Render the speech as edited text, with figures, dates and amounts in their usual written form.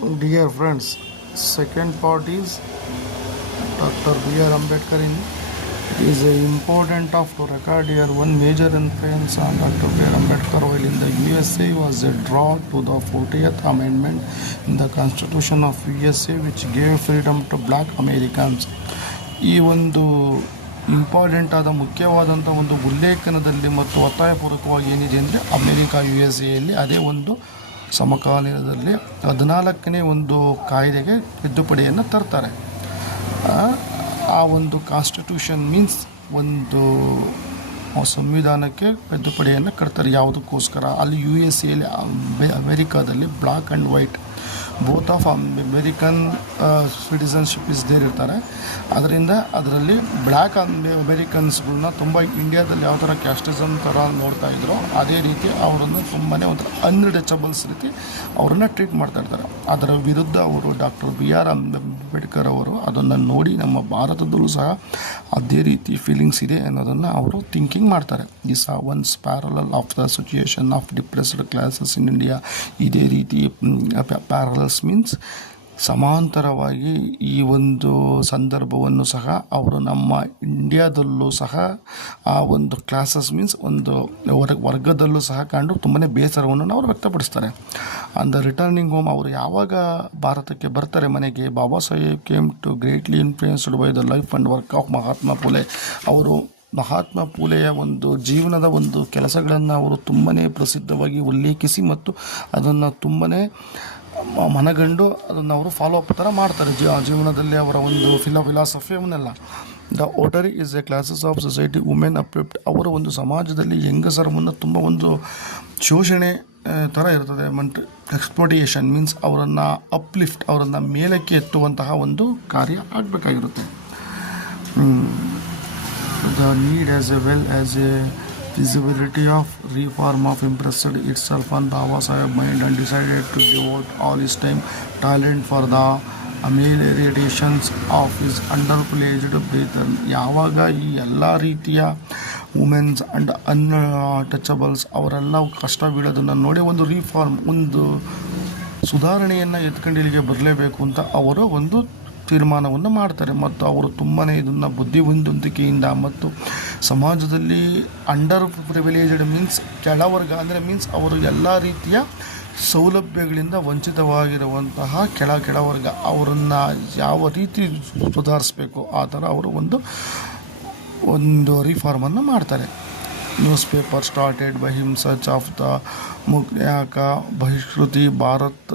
Dear friends, second part is Dr. B.R. Ambedkar. It is important to record here one major influence on Dr. B.R. Ambedkar while in the USA was a draw to the 40th Amendment in the Constitution of USA which gave freedom to black Americans. ಈ ಒಂದು important ಆದ ಮುಖ್ಯವಾದಂಥ ಒಂದು ಉಲ್ಲೇಖನದಲ್ಲಿ ಮತ್ತು ಒತ್ತಾಯಪೂರ್ವಕವಾಗಿ ಏನಿದೆ ಅಂದರೆ America USA ಅದೇ ಒಂದು ಸಮಕಾಲೀನದಲ್ಲಿ 14ನೇ ಒಂದು ಕಾಯ್ದೆಗೆ ತಿದ್ದುಪಡಿಯನ್ನು ತರ್ತಾರೆ. ಆ ಒಂದು ಕಾನ್ಸ್ಟಿಟ್ಯೂಷನ್ ಮೀನ್ಸ್ ಒಂದು ಸಂವಿಧಾನಕ್ಕೆ ತಿದ್ದುಪಡಿಯನ್ನು ಕಟ್ತಾರೆ. ಯಾವುದಕ್ಕೋಸ್ಕರ ಅಲ್ಲಿ USA ಅಮೆರಿಕಾದಲ್ಲಿ black and white both of American citizenship there ಇರ್ತಾರೆ. ಅದರಲ್ಲಿ ಬ್ಲ್ಯಾಕ್ ಅಮೆರಿಕನ್ಸ್ಗಳನ್ನ ತುಂಬ ಇಂಡಿಯಾದಲ್ಲಿ ಯಾವ ಥರ ಕ್ಯಾಸ್ಟಿಸಮ್ ಥರ ನೋಡ್ತಾ ಇದ್ರು ಅದೇ ರೀತಿ ಅವರನ್ನು ತುಂಬಾ ಒಂಥರ ಅನ್ರಿಟಚಬಲ್ಸ್ ರೀತಿ ಅವರನ್ನು ಟ್ರೀಟ್ ಮಾಡ್ತಾ ಇರ್ತಾರೆ. ಅದರ ವಿರುದ್ಧ ಅವರು ಡಾಕ್ಟರ್ B.R. ಅಂಬೇಡ್ಕರ್ ಅವರು ಅದನ್ನು ನೋಡಿ ನಮ್ಮ ಭಾರತದಲ್ಲೂ ಸಹ ಅದೇ ರೀತಿ ಫೀಲಿಂಗ್ಸ್ ಇದೆ ಅನ್ನೋದನ್ನು ಅವರು ಥಿಂಕಿಂಗ್ ಮಾಡ್ತಾರೆ. This once parallel of the situation of depressed classes in India. ಇದೇ ರೀತಿ ಪ್ಯಾರಲಲ್ಸ್ ಮೀನ್ಸ್ ಸಮಾಂತರವಾಗಿ ಈ ಒಂದು ಸಂದರ್ಭವನ್ನು ಸಹ ಅವರು ನಮ್ಮ ಇಂಡಿಯಾದಲ್ಲೂ ಸಹ ಆ ಒಂದು ಕ್ಲಾಸಸ್ ಮೀನ್ಸ್ ಒಂದು ವರ್ಗದಲ್ಲೂ ಸಹ ಕಂಡು ತುಂಬಾ ಬೇಸರವನ್ನು ಅವರು ವ್ಯಕ್ತಪಡಿಸ್ತಾರೆ. ಆನ್ ದ ರಿಟರ್ನಿಂಗ್ ಹೋಮ್ ಅವರು ಯಾವಾಗ ಭಾರತಕ್ಕೆ ಬರ್ತಾರೆ ಮನೆಗೆ, Baba Saheb came to greatly influenced by the life and work of Mahatma Phule. ಅವರು ಮಹಾತ್ಮ ಫುಲೆಯ ಒಂದು ಜೀವನದ ಒಂದು ಕೆಲಸಗಳನ್ನು ಅವರು ತುಂಬಾ ಪ್ರಸಿದ್ಧವಾಗಿ ಉಲ್ಲೇಖಿಸಿ ಮತ್ತು ಅದನ್ನು ತುಂಬಾ ಮನಗಂಡು ಅದನ್ನು ಅವರು ಫಾಲೋ ಅಪ್ ಥರ ಮಾಡ್ತಾರೆ. ಜೀವನದಲ್ಲಿ ಅವರ ಒಂದು ಫಿಲಾಸಫಿಯವನ್ನೆಲ್ಲ the votary is a classes of society women uplift. ಅವರ ಒಂದು ಸಮಾಜದಲ್ಲಿ ಹೆಂಗಸರವನ್ನು ತುಂಬ ಒಂದು ಶೋಷಣೆ ಥರ ಇರ್ತದೆ. ಎಕ್ಸ್ಪ್ಲೋಟೇಷನ್ ಮೀನ್ಸ್ ಅವರನ್ನು ಅಪ್ಲಿಫ್ಟ್ ಅವರನ್ನು ಮೇಲಕ್ಕೆ ಎತ್ತುವಂತಹ ಒಂದು ಕಾರ್ಯ ಆಗಬೇಕಾಗಿರುತ್ತೆ. The need as well as a feasibility of reform of impressed itself on Baba Saheb mind and decided to devote all his time, talent for the ameliorations of his underprivileged brethren. ಯಾವಾಗ ಈ ಎಲ್ಲ ರೀತಿಯ women's and untouchables ಅವರೆಲ್ಲ ಕಷ್ಟ ಬೀಳೋದನ್ನು ನೋಡಿ ಒಂದು reform ಒಂದು ಸುಧಾರಣೆಯನ್ನು ಎತ್ಕೊಂಡು ಇಲ್ಲಿಗೆ ಬರಲೇಬೇಕು ಅಂತ ಅವರು ಒಂದು ತೀರ್ಮಾನವನ್ನು ಮಾಡ್ತಾರೆ. ಮತ್ತು ಅವರು ತುಂಬಾ ಇದನ್ನು ಬುದ್ಧಿವಂತಿಕೆಯಿಂದ ಮತ್ತು ಸಮಾಜದಲ್ಲಿ ಅಂಡರ್ ಪ್ರಿವಿಲೇಜ್ಡ್ ಮೀನ್ಸ್ ಕೆಳವರ್ಗ ಅಂದರೆ ಮೀನ್ಸ್ ಅವರು ಎಲ್ಲ ರೀತಿಯ ಸೌಲಭ್ಯಗಳಿಂದ ವಂಚಿತವಾಗಿರುವಂತಹ ಕೆಳವರ್ಗ ಅವರನ್ನು ಯಾವ ರೀತಿ ಸುಧಾರಿಸಬೇಕು ಆ ಥರ ಅವರು ಒಂದು ರಿಫಾರ್ಮನ್ನು ಮಾಡ್ತಾರೆ. Newspaper started by him search of the Mooknayak Bahishkrit Bharat